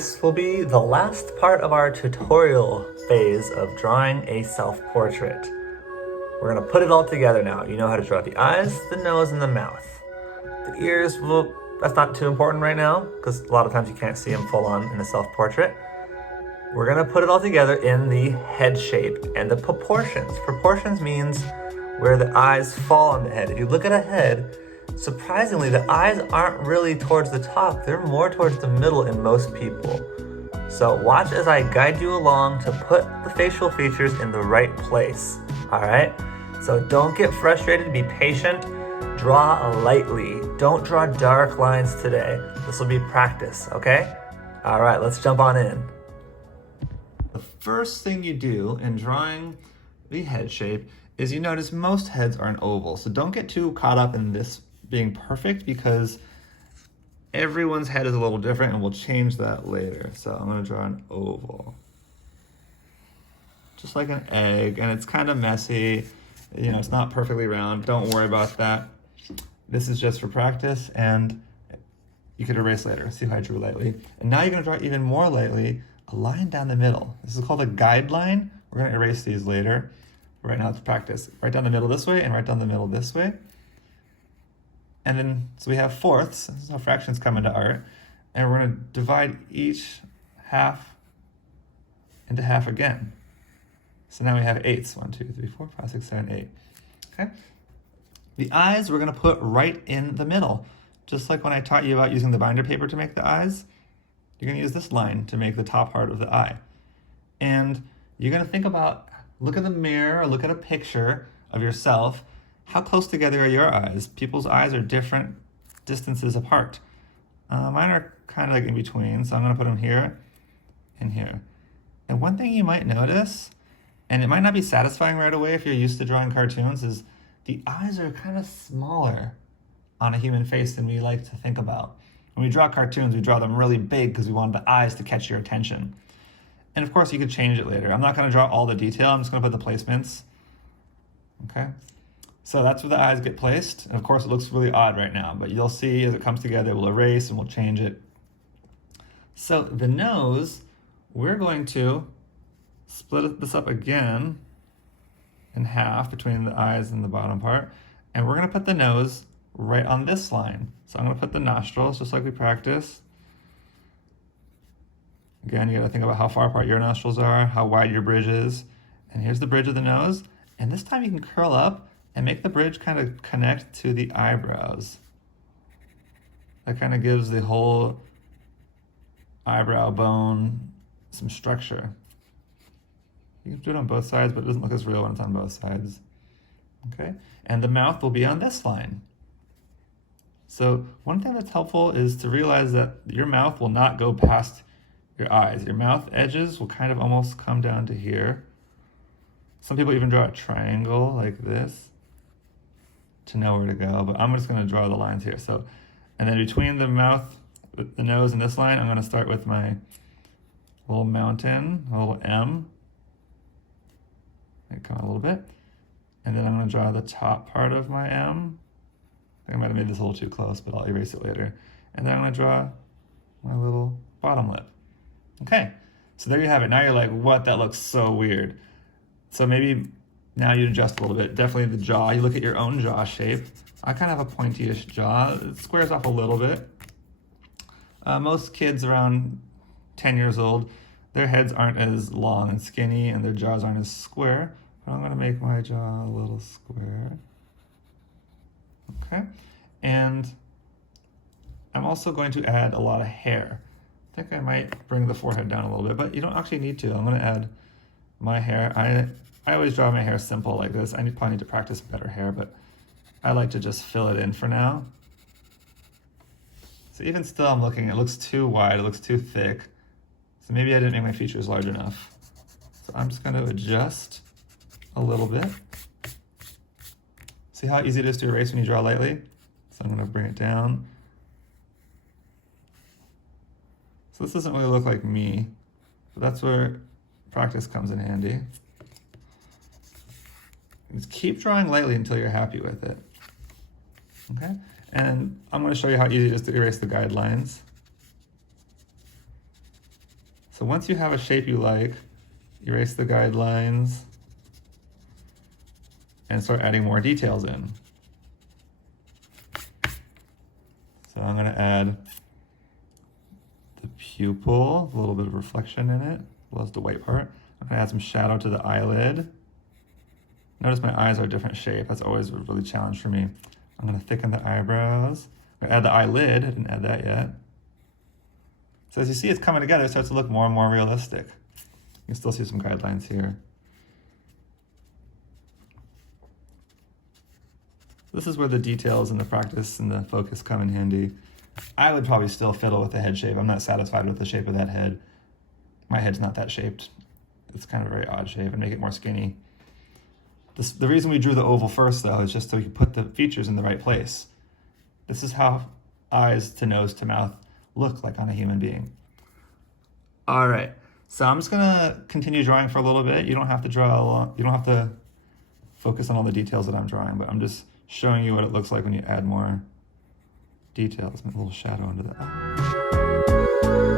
This will be the last part of our tutorial phase of drawing a self-portrait. We're gonna put it all together now. You know how to draw the eyes, the nose, and the mouth. The ears, well, that's not too important right now because a lot of times you can't see them full on in a self-portrait. We're gonna put it all together in the head shape and the proportions. Proportions means where the eyes fall on the head. If you look at a head, surprisingly, the eyes aren't really towards the top. They're more towards the middle in most people. So watch as I guide you along to put the facial features in the right place, all right? So don't get frustrated, be patient, draw lightly. Don't draw dark lines today. This will be practice, okay? All right, let's jump on in. The first thing you do in drawing the head shape is you notice most heads are an oval. So don't get too caught up in this being perfect because everyone's head is a little different and we'll change that later. So I'm gonna draw an oval. Just like an egg, and it's kind of messy. You know, it's not perfectly round. Don't worry about that. This is just for practice and you could erase later. See how I drew lightly. And now you're gonna draw even more lightly, a line down the middle. This is called a guide line. We're gonna erase these later. Right now it's practice. Right down the middle this way and right down the middle this way. And then, so we have fourths. This is how fractions come into art. And we're gonna divide each half into half again. So now we have eighths. 1, 2, 3, 4, 5, 6, 7, 8. Okay. The eyes we're gonna put right in the middle. Just like when I taught you about using the binder paper to make the eyes, you're gonna use this line to make the top part of the eye. And you're gonna think about, look at the mirror, or look at a picture of yourself. How close together are your eyes? People's eyes are different distances apart. Mine are kind of like in between, so I'm gonna put them here and here. And one thing you might notice, and it might not be satisfying right away if you're used to drawing cartoons, is the eyes are kind of smaller on a human face than we like to think about. When we draw cartoons, we draw them really big because we want the eyes to catch your attention. And of course, you could change it later. I'm not gonna draw all the detail, I'm just gonna put the placements, okay? So that's where the eyes get placed. And of course, it looks really odd right now, but you'll see as it comes together, we'll erase and we'll change it. So the nose, we're going to split this up again in half between the eyes and the bottom part. And we're gonna put the nose right on this line. So I'm gonna put the nostrils just like we practiced. Again, you gotta think about how far apart your nostrils are, how wide your bridge is. And here's the bridge of the nose. And this time you can curl up and make the bridge kind of connect to the eyebrows. That kind of gives the whole eyebrow bone some structure. You can do it on both sides, but it doesn't look as real when it's on both sides. Okay, and the mouth will be on this line. So one thing that's helpful is to realize that your mouth will not go past your eyes. Your mouth edges will kind of almost come down to here. Some people even draw a triangle like this to know where to go, but I'm just gonna draw the lines here. So, and then between the mouth, the nose and this line, I'm gonna start with my little mountain, a little M. Come out a little bit. And then I'm gonna draw the top part of my M. I think I might have made this a little too close, but I'll erase it later. And then I'm gonna draw my little bottom lip. Okay, so there you have it. Now you're like, what? That looks so weird. So maybe now you adjust a little bit. Definitely the jaw. You look at your own jaw shape. I kind of have a pointy-ish jaw. It squares off a little bit. Most kids around 10 years old, their heads aren't as long and skinny and their jaws aren't as square. But I'm gonna make my jaw a little square. Okay, and I'm also going to add a lot of hair. I think I might bring the forehead down a little bit, but you don't actually need to. I'm gonna add my hair. I always draw my hair simple like this. I probably need to practice better hair, but I like to just fill it in for now. So even still, I'm looking, it looks too wide, it looks too thick. So maybe I didn't make my features large enough. So I'm just gonna adjust a little bit. See how easy it is to erase when you draw lightly? So I'm gonna bring it down. So this doesn't really look like me, but that's where practice comes in handy. Just keep drawing lightly until you're happy with it. Okay, and I'm going to show you how easy it is to erase the guidelines. So once you have a shape you like, erase the guidelines and start adding more details in. So I'm gonna add the pupil, a little bit of reflection in it, as well as the white part. I'm gonna add some shadow to the eyelid. Notice my eyes are a different shape. That's always a really challenge for me. I'm gonna thicken the eyebrows. I'm gonna add the eyelid, I didn't add that yet. So as you see, it's coming together, it starts to look more and more realistic. You can still see some guidelines here. This is where the details and the practice and the focus come in handy. I would probably still fiddle with the head shape. I'm not satisfied with the shape of that head. My head's not that shaped. It's kind of a very odd shape, and make it more skinny. The reason we drew the oval first, though, is just so we can put the features in the right place. This is how eyes to nose to mouth look like on a human being. All right, so I'm just gonna continue drawing for a little bit. You don't have to draw along, you don't have to focus on all the details that I'm drawing, but I'm just showing you what it looks like when you add more details, a little shadow under the eye.